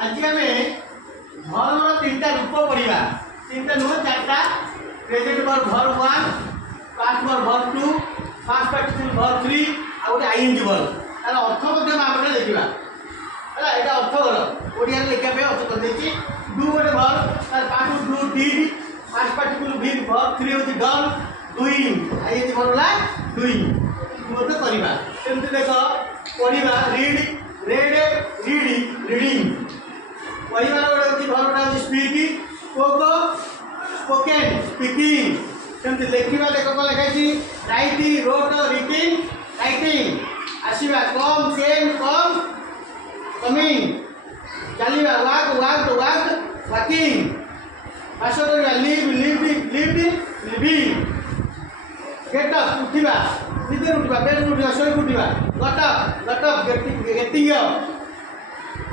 आज आम भर तीन रूप पढ़ा तीन नुह चार्टा present verb verb 1 past verb verb 2 past participle verb 3 आ गोटे आईएनजी वर्ब तार अर्थ आम लिखा है यहाँ अर्थ कर ओडिया लिखा अर्थ कर डू गोटे वर्ब तार past do did past participle verb 3 होती डन डूइंग आईएनजी वर्ब है डूइंग मत करवा सेमती देख पढ़ा रीड रेड रीड रीडिंग पढ़ा गोटे भरटा हूँ स्पीक स्पोक स्पोकेन स्पीकिंग सेमती लिखा देख कौन लिखाई राइट रोट रिटिंग राइटिंग आसवा कम केम कम कमिंग चलवा वाक वाक वाक वाकिंग बास करवा live lived lived living get up उठा निजे उठा बेड उठा शोक उठा गटअप गेटिंग अप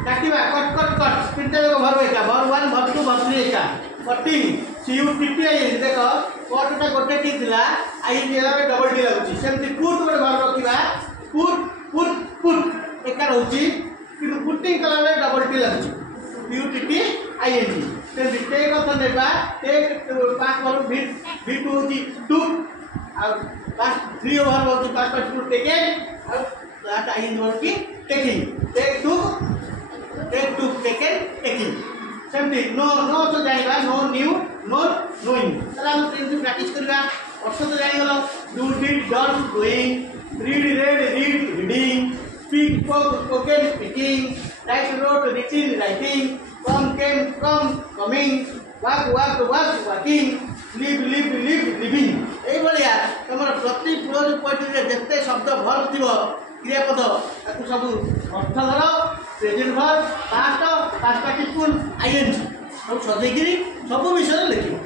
काटिवा कट कट कट तीनटा जगह भर एका भर 1 भर 2 भर 3 एका कटिंग CUTT आई देख कटटा गोटे टी थिला आई जेला डबल टी लागुची सेमती पुट गोटे भर रखिबा पुट पुट पुट एका रहउची किंतु पुटिंग कला में डबल टी लागुची CUTT ING सेमती टेक ऑप्शन देबा टेक पास वर्ब V2 होची टू आ पास 3 ओवर होची पास पास टेकन आ दैट ING वर्ब की taking take to taken taking सेमती नो नो तो जानिबा नो न्यू नो नोइंग तला हम प्रिंट प्रैक्टिस करबा अर्थ तो जानि गलो do did done doing read read read reading speak spoke spoken speaking write wrote writing writing come came come coming walk walk walk walking live live live living ए बलिया तमर प्रति क्लोज पोएट्री रे जत्ते शब्द भर थिबो क्रियापद ताकू सब अर्थ धर present verb past past participle ING सब सजेगिरी सब विषय लिखिबो।